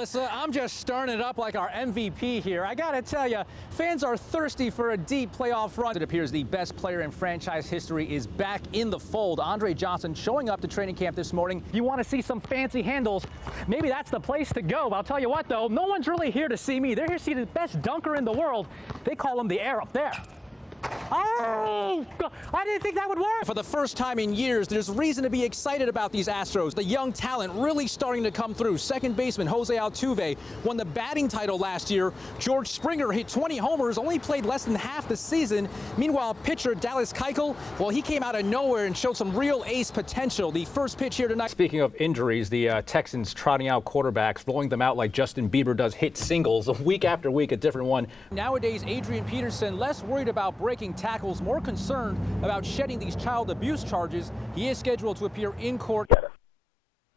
Melissa. I'm just stirring it up like our MVP here. I gotta tell you, fans are thirsty for a deep playoff run. It appears the best player in franchise history is back in the fold. Andre Johnson showing up to training camp this morning. You want to see some fancy handles? Maybe that's the place to go. I'll tell you what, though, no one's really here to see me. They're here to see the best dunker in the world. They call him the air up there. Oh, I didn't think that would work. For the first time in years, there's reason to be excited about these Astros. The young talent really starting to come through. Second baseman Jose Altuve won the batting title last year. George Springer hit 20 homers, only played less than half the season. Meanwhile, pitcher Dallas Keuchel, well, he came out of nowhere and showed some real ace potential. The first pitch here tonight. Speaking of injuries, the Texans trotting out quarterbacks, rolling them out like Justin Bieber does hit singles, week after week, a different one. Nowadays, Adrian Peterson less worried about breaking tackles, more concerned about shedding these child abuse charges. He is scheduled to appear in court.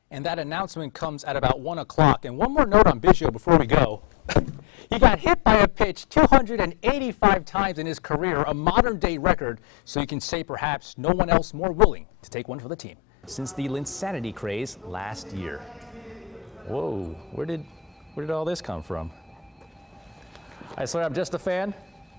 And that announcement comes at about 1 o'clock. And one more note on Biggio before we go. He got hit by a pitch 285 times in his career, a modern-day record, so you can say perhaps no one else more willing to take one for the team since the Linsanity craze last year. Whoa, where did all this come from? I swear I'm just a fan.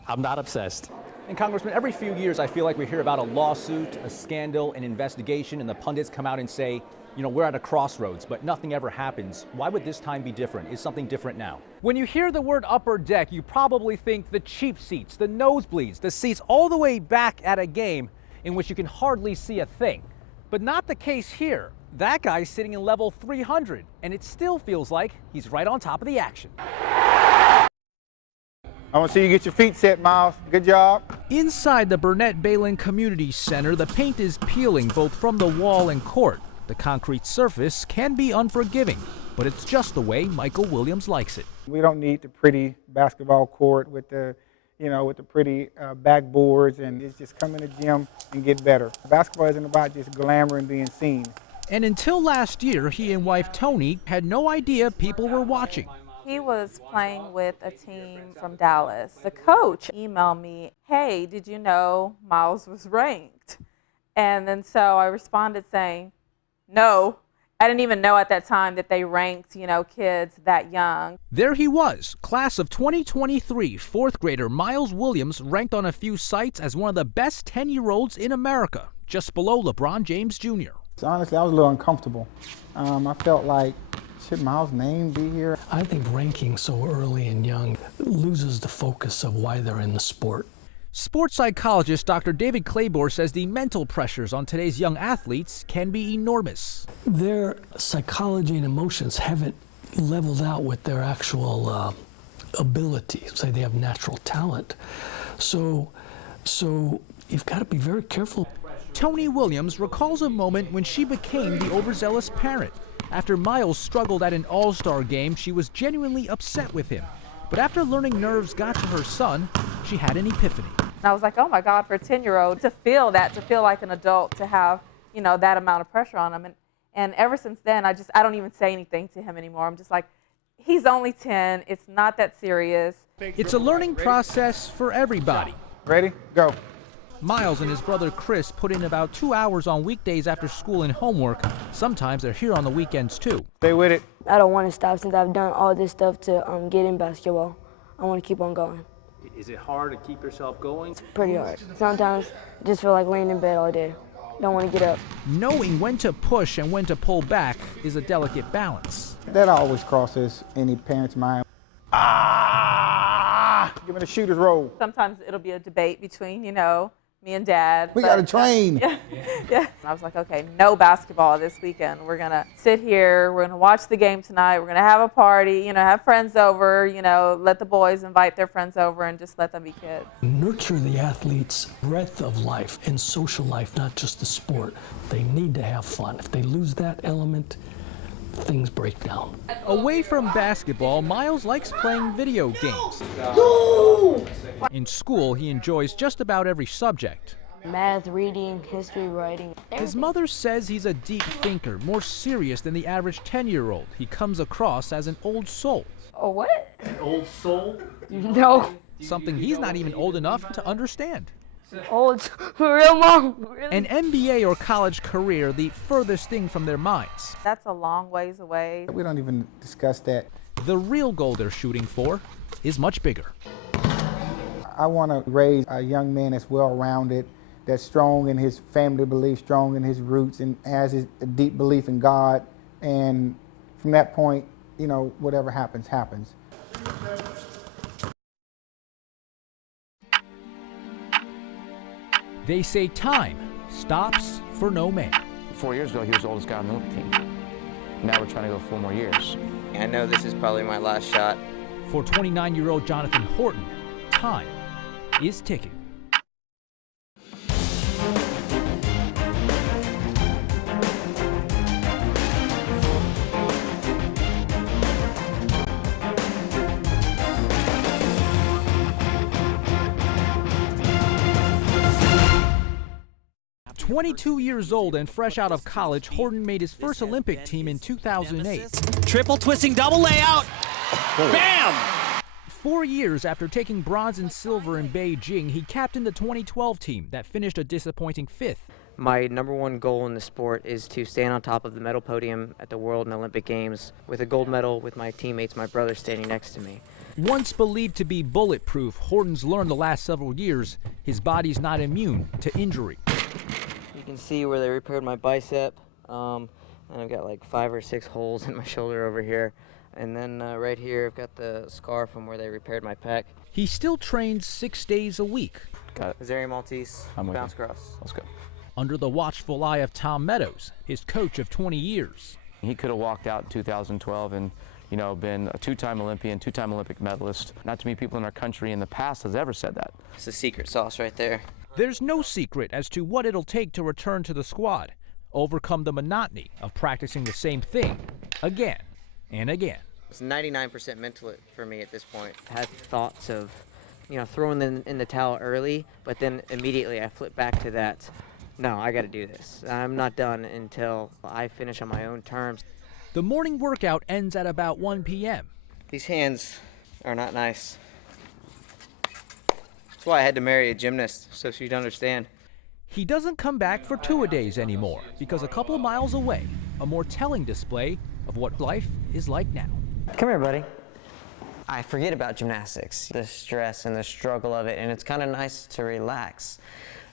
I'm not obsessed. And Congressman, every few years I feel like we hear about a lawsuit, a scandal, an investigation, and the pundits come out and say, you know, we're at a crossroads, but nothing ever happens. Why would this time be different? Is something different now? When you hear the word upper deck, you probably think the cheap seats, the nosebleeds, the seats all the way back at a game in which you can hardly see a thing. But not the case here. That guy's sitting in level 300, and it still feels like he's right on top of the action. I want to see you get your feet set, Miles. Good job. Inside the Burnett Balin Community Center, the paint is peeling both from the wall and court. The concrete surface can be unforgiving, but it's just the way Michael Williams likes it. We don't need the pretty basketball court with the, with the pretty backboards, and it's just come in the gym and get better. Basketball isn't about just glamour and being seen. And until last year, he and wife Tony had no idea people were watching. He was playing with a team from Dallas. The coach emailed me, hey, did you know Miles was ranked? And then so I responded saying, no. I didn't even know at that time that they ranked, kids that young. There he was, class of 2023, fourth grader Miles Williams, ranked on a few sites as one of the best 10-year-olds in America, just below LeBron James Jr. So honestly, I was a little uncomfortable. I felt like, should Miles' name be here? I think ranking so early and young loses the focus of why they're in the sport. Sports psychologist Dr. David Claybor says the mental pressures on today's young athletes can be enormous. Their psychology and emotions haven't leveled out with their actual ability. Say they have natural talent. So you've got to be very careful. Tony Williams recalls a moment when she became the overzealous parent. After Miles struggled at an all-star game, she was genuinely upset with him. But after learning nerves got to her son, she had an epiphany. And I was like, oh my God, for a 10-year-old to feel that, to feel like an adult, to have, that amount of pressure on him. And ever since then, I don't even say anything to him anymore. I'm just like, he's only 10. It's not that serious. It's a learning process for everybody. Ready? Go. Miles and his brother Chris put in about 2 hours on weekdays after school and homework. Sometimes they're here on the weekends too. Stay with it. I don't want to stop since I've done all this stuff to get in basketball. I want to keep on going. Is it hard to keep yourself going? It's pretty hard. Sometimes I just feel like laying in bed all day. Don't want to get up. Knowing when to push and when to pull back is a delicate balance. That always crosses any parent's mind. Give me the shooter's roll. Sometimes it'll be a debate between, me and Dad. We got to train. Yeah. I was like, okay, no basketball this weekend. We're going to sit here. We're going to watch the game tonight. We're going to have a party, have friends over, let the boys invite their friends over and just let them be kids. Nurture the athlete's breadth of life and social life, not just the sport. They need to have fun. If they lose that element, things break down. Away from basketball, Miles likes playing video games. In school, he enjoys just about every subject. Math, reading, history, writing. His mother says he's a deep thinker, more serious than the average 10-year-old. He comes across as an old soul. Oh, what? An old soul? No. Something he's not even old enough to understand. Old, for real, Mom? Really? An MBA or college career, the furthest thing from their minds. That's a long ways away. We don't even discuss that. The real goal they're shooting for is much bigger. I want to raise a young man that's well-rounded, that's strong in his family belief, strong in his roots, and has a deep belief in God. And from that point, you know, whatever happens, happens. They say time stops for no man. 4 years ago, he was the oldest guy on the Olympic team. Now we're trying to go 4 more years. I know this is probably my last shot. For 29-year-old Jonathan Horton, time is ticking. At 22 years old and fresh out of college, Horton made his first Olympic team in 2008. Triple twisting double layout. Bam! 4 years after taking bronze and silver in Beijing, he captained the 2012 team that finished a disappointing 5th. My #1 goal in the sport is to stand on top of the medal podium at the World and Olympic Games with a gold medal with my teammates, my brother, standing next to me. Once believed to be bulletproof, Horton's learned the last several years his body's not immune to injury. You can see where they repaired my bicep, and I've got like 5 or 6 holes in my shoulder over here. And then right here, I've got the scar from where they repaired my pec. He still trains 6 days a week. Got it. Zary Maltese, I'm with bounce you. cross. Let's go. Under the watchful eye of Tom Meadows, his coach of 20 years. He could have walked out in 2012 and, you know, been a 2-time Olympian, 2-time Olympic medalist. Not too many people in our country in the past has ever said that. It's the secret sauce right there. There's no secret as to what it'll take to return to the squad, overcome the monotony of practicing the same thing again and again. It's 99% mental for me at this point. I had thoughts of, you know, throwing in the towel early, but then immediately I flipped back to that. No, I got to do this. I'm not done until I finish on my own terms. The morning workout ends at about 1 p.m. These hands are not nice. That's why I had to marry a gymnast, so she'd understand. He doesn't come back for two-a-days anymore because a couple of miles away, a more telling display of what life is like now. Come here, buddy. I forget about gymnastics, the stress and the struggle of it, and it's kind of nice to relax.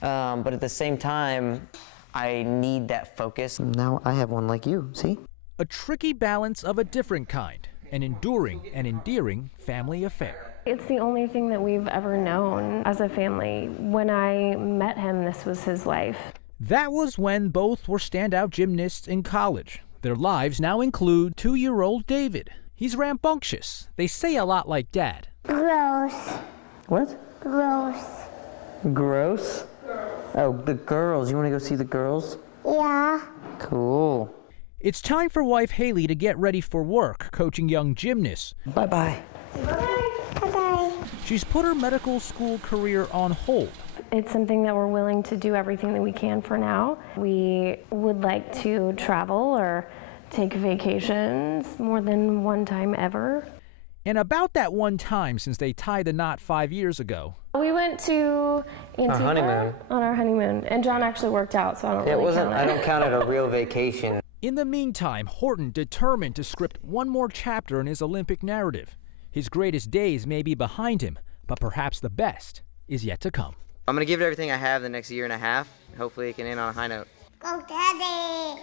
But at the same time, I need that focus. Now I have one like you, see? A tricky balance of a different kind, an enduring and endearing family affair. It's the only thing that we've ever known as a family. When I met him, this was his life. That was when both were standout gymnasts in college. Their lives now include 2-year-old David. He's rambunctious. They say a lot like Dad. Gross. What? Gross. Gross? Oh, the girls. You want to go see the girls? Yeah. Cool. It's time for wife Haley to get ready for work, coaching young gymnasts. Bye-bye. Bye-bye. She's put her medical school career on hold. It's something that we're willing to do everything that we can for now. We would like to travel or take vacations more than one time ever. And about that one time since they tied the knot 5 years ago. We went to Antigua honeymoon. on our honeymoon, and John actually worked out, so I don't really count it. I don't count it a real vacation. In the meantime, Horton determined to script one more chapter in his Olympic narrative. His greatest days may be behind him, but perhaps the best is yet to come. I'm going to give it everything I have the next year and a half. Hopefully it can end on a high note. Go, Daddy.